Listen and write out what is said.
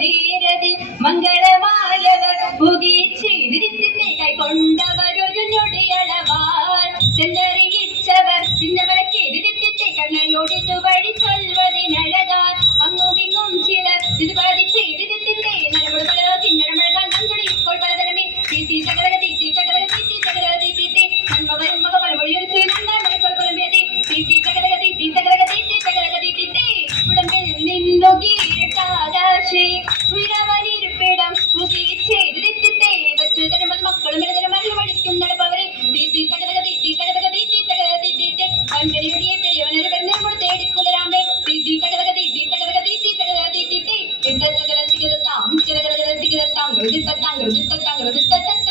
നേരതിൽ മംഗളമായവർ പുകീച്ചിരിത്തിന്റെ കൈകൊണ്ടവരൊരു ഞൊടിയളവാൻ ചെന്നറിയിച്ചവർ ചിന്നവളക്കെതിരിത്തെ കണ്ണയോടിതു വഴി ചൊൽവതിനഴകാൻ അങ്ങുമിങ്ങും ചിലർ തിരുപാതിച്ചെതിരിത്തിന്റെ നരമുഴ കിന്നരമഴകാൻ നന്തുടി ഇപ്പോൾ പലതരമേ തീറ്റി ചകലക തീറ്റി ചകലക തീറ്റി ചകലക തീറ്റി നന്മ വരും മക പലമൊഴിയൊരുത്തി നന്നാൻ മലക്കോൾ പുലമ്പിയതി തീറ്റി ചകലക തീറ്റി ചകലക തീറ്റി ചകലക തീറ്റി ഉടമ്പിൽ നിന്നു കീഴട്ടാകാശേ ഉയരവനിരുപ്പിടം മുഖീച്ചെതിരിത്തെ വച്ചു തരുമ്പോൾ മക്കളും ഇടതരം മഴ വഴിക്കും നടപ്പവരെ തീറ്റി ചകലക തീറ്റി ചകലക തീറ്റി ചകലക തീറ്റി പങ്കടിയൊടിയെ പെരിയവനൊരു നിർമ്മൂട് തേടിക്കുലരാമ്പേ തീറ്റി ചകലക തീറ്റി ചകലക തീറ്റി ചകലക തീറ്റി ചകല ചികലത്താം ചിലകല ചികലത്താം രുദിത്തത്താം രുദിത്തത്താം രുദിത്തത്ത